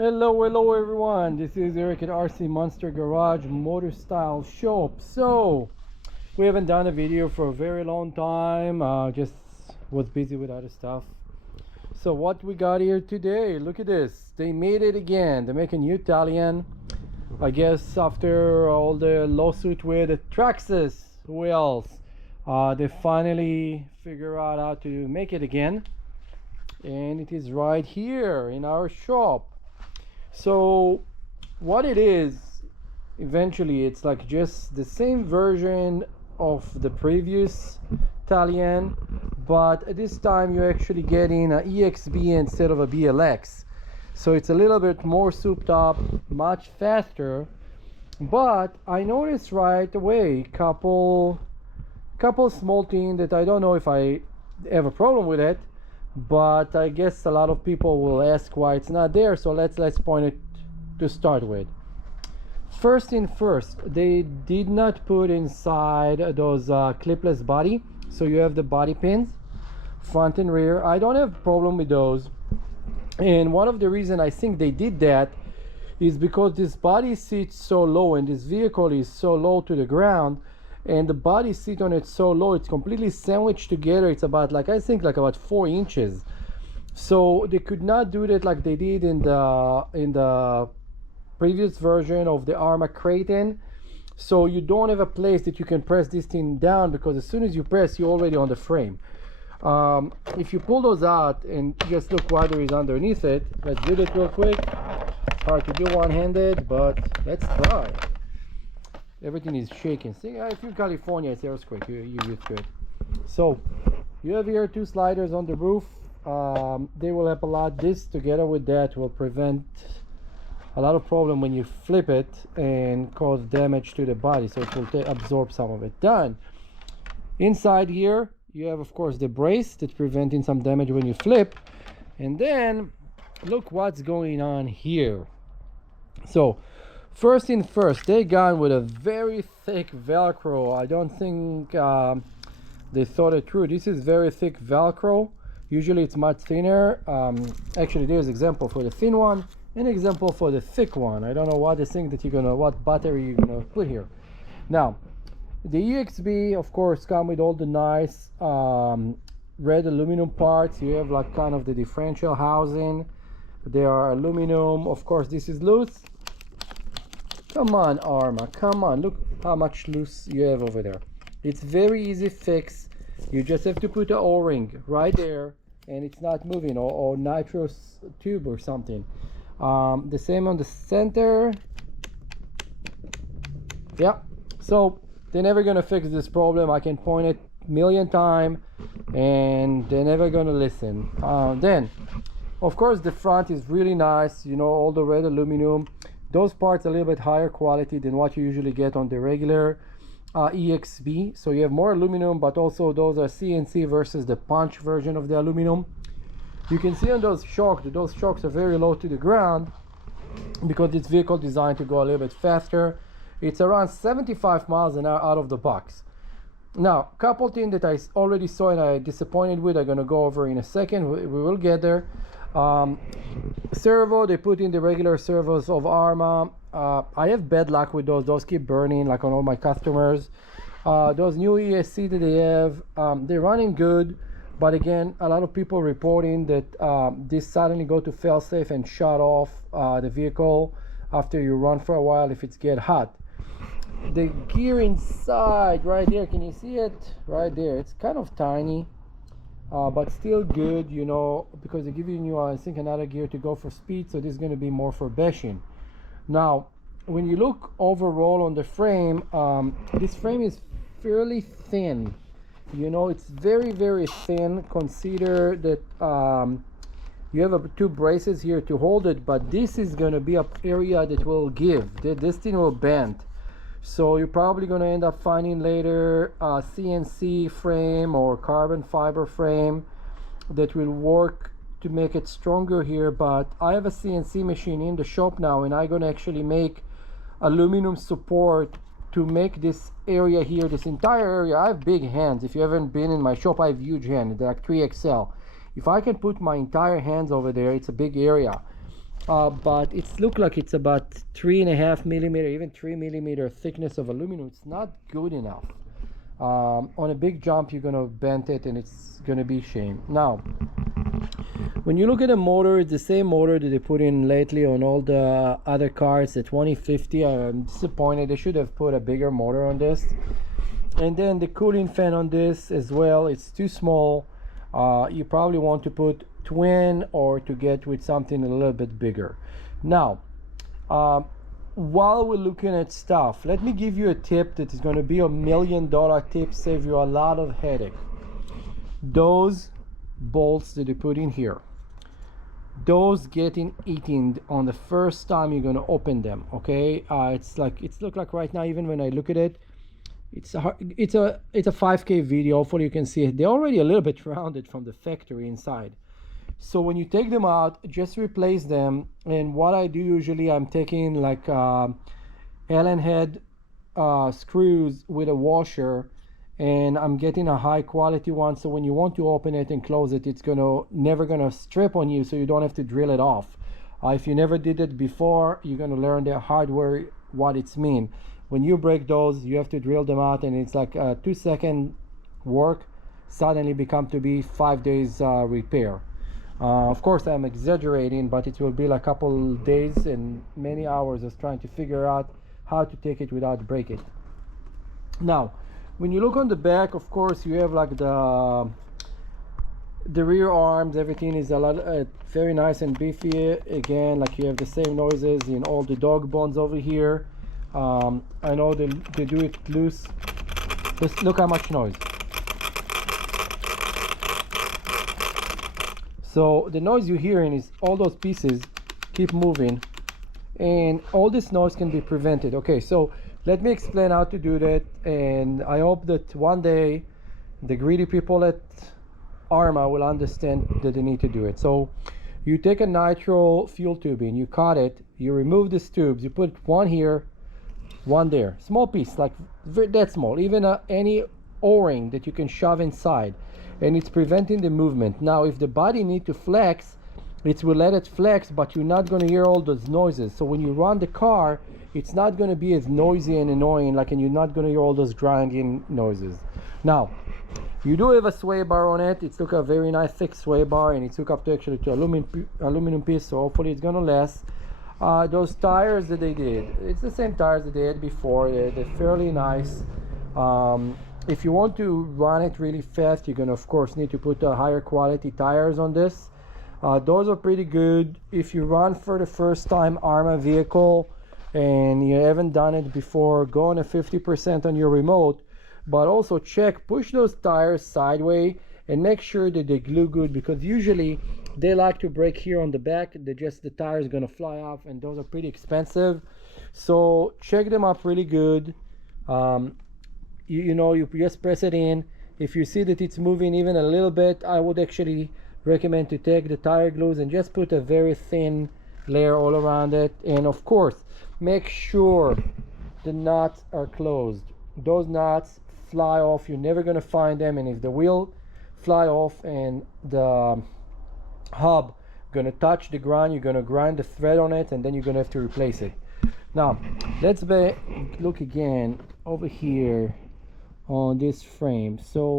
Hello everyone, this is Eric at RC Monster Garage Motor Style Shop. So we haven't done a video for a very long time, just was busy with other stuff. So what we got here today, look at this, they made it again. They make a new Talion, I guess after all the lawsuit with the Traxxas wheels. They finally figure out how to make it again, and it is right here in our shop. So what it is, eventually it's like just the same version of the previous Talion, but this time you're actually getting an EXB instead of a BLX. So it's a little bit more souped up, much faster. But I noticed right away couple small things that I don't know if I have a problem with it, but I guess a lot of people will ask why it's not there. So let's point it to start with. First, they did not put inside those clipless body, so you have the body pins front and rear. I don't have a problem with those, and one of the reasons I think they did that is because this body sits so low and this vehicle is so low to the ground, and the body seat on it so low, it's completely sandwiched together. It's about like, I think like about 4 inches. So they could not do that like they did in the previous version of the Arrma Kraton. So you don't have a place that you can press this thing down, because as soon as you press, you're already on the frame. If you pull those out and just look what there is underneath it, let's do that real quick. Hard to do one-handed, but let's try. Everything is shaking. See, if you're in California, it's earthquake, you're used to it. So you have here 2 sliders on the roof. They will help a lot. This together with that will prevent a lot of problem when you flip it and cause damage to the body, so it will absorb some of it. Done. Inside here you have of course the brace that's preventing some damage when you flip, and then look what's going on here. So first, they gone with a very thick Velcro. I don't think they thought it through. This is very thick Velcro. Usually it's much thinner. Actually, there's example for the thin one, an example for the thick one. I don't know what the thing that what battery you're gonna put here. Now, the EXB of course come with all the nice red aluminum parts. You have like kind of the differential housing. They are aluminum. Of course, this is loose. Come on, Arrma, come on, look how much loose you have over there. It's very easy fix. You just have to put an O-ring right there and it's not moving, or nitrous tube or something. The same on the center. Yeah, so they're never gonna fix this problem. I can point it a million times and they're never gonna listen. Then of course the front is really nice, you know, all the red aluminum. Those parts are a little bit higher quality than what you usually get on the regular EXB. So you have more aluminum, but also those are CNC versus the punch version of the aluminum. You can see on those shocks that those shocks are very low to the ground because this vehicle designed to go a little bit faster. It's around 75 miles an hour out of the box. Now, couple things that I already saw and I'm disappointed with, I'm gonna go over in a second. We will get there. Servo, they put in the regular servos of Arrma. I have bad luck with those keep burning like on all my customers. Those new ESC that they have, they're running good, but again, a lot of people reporting that this suddenly go to fail-safe and shut off the vehicle after you run for a while if it's get hot. The gear inside right there, can you see it right there? It's kind of tiny, but still good, you know, because they're giving you I think another gear to go for speed, so this is going to be more for bashing. Now when you look overall on the frame, this frame is fairly thin, you know, it's very thin. Consider that you have 2 braces here to hold it, but this is going to be an area that will give, this thing will bend. So you're probably going to end up finding later a CNC frame or carbon fiber frame that will work to make it stronger here. But I have a CNC machine in the shop now, and I'm going to actually make aluminum support to make this area here, this entire area. I have big hands. If you haven't been in my shop, I have huge hands. They're like 3XL. If I can put my entire hands over there, it's a big area. but it's look like it's about 3.5 millimeter, even 3 millimeter thickness of aluminum. It's not good enough. On a big jump you're gonna bend it and it's gonna be shame. Now when you look at the motor, it's the same motor that they put in lately on all the other cars, the 2050. I'm disappointed. They should have put a bigger motor on this. And then the cooling fan on this as well, it's too small. You probably want to put twin or to get with something a little bit bigger. Now while we're looking at stuff, let me give you a tip that is going to be $1 million tip, save you a lot of headache. Those bolts that you put in here, those getting eaten on the first time you're going to open them. Okay, it's look like right now, even when I look at it, it's a 5K video. Hopefully you can see it. They're already a little bit rounded from the factory inside. So when you take them out, just replace them. And what I do usually, I'm taking like Allen head screws with a washer, and I'm getting a high quality one, so when you want to open it and close it, it's never gonna strip on you, so you don't have to drill it off. If you never did it before, you're gonna learn the hard way what it's mean. When you break those, you have to drill them out, and it's like a 2-second work suddenly become to be 5 days repair. Of course I'm exaggerating, but it will be like a couple days and many hours of trying to figure out how to take it without break it. Now when you look on the back, of course you have like the rear arms, everything is a lot very nice and beefy. Again, like you have the same noises in all the dog bones over here. I know they do it loose. Just look how much noise. So the noise you're hearing is all those pieces keep moving, and all this noise can be prevented. Okay, so let me explain how to do that, and I hope that one day the greedy people at Arrma will understand that they need to do it. So you take a nitro fuel tubing, you cut it, you remove these tubes, you put one here, one there, small piece, like that small, even any o-ring that you can shove inside, and it's preventing the movement. Now if the body need to flex, it will let it flex, but you're not going to hear all those noises. So when you run the car, it's not going to be as noisy and annoying, like, and you're not going to hear all those grinding noises. Now you do have a sway bar on it. It's a very nice thick sway bar, and it's hooked up to actually to aluminum piece, so hopefully it's going to last. Those tires that they did, it's the same tires that they had before. They're fairly nice. If you want to run it really fast, you're gonna of course need to put higher quality tires on this. Those are pretty good. If you run for the first time Arrma vehicle and you haven't done it before, go on a 50% on your remote, but also push those tires sideways and make sure that they glue good, because usually they like to break here on the back. The tire is gonna fly off, and those are pretty expensive. So check them up really good. You just press it in. If you see that it's moving even a little bit, I would actually recommend to take the tire glues and just put a very thin layer all around it. And of course, make sure the nuts are closed. Those nuts fly off, you're never going to find them, and if the wheel fly off and the hub going to touch the ground, you're going to grind the thread on it, and then you're going to have to replace it. Now let's look again over here on this frame. So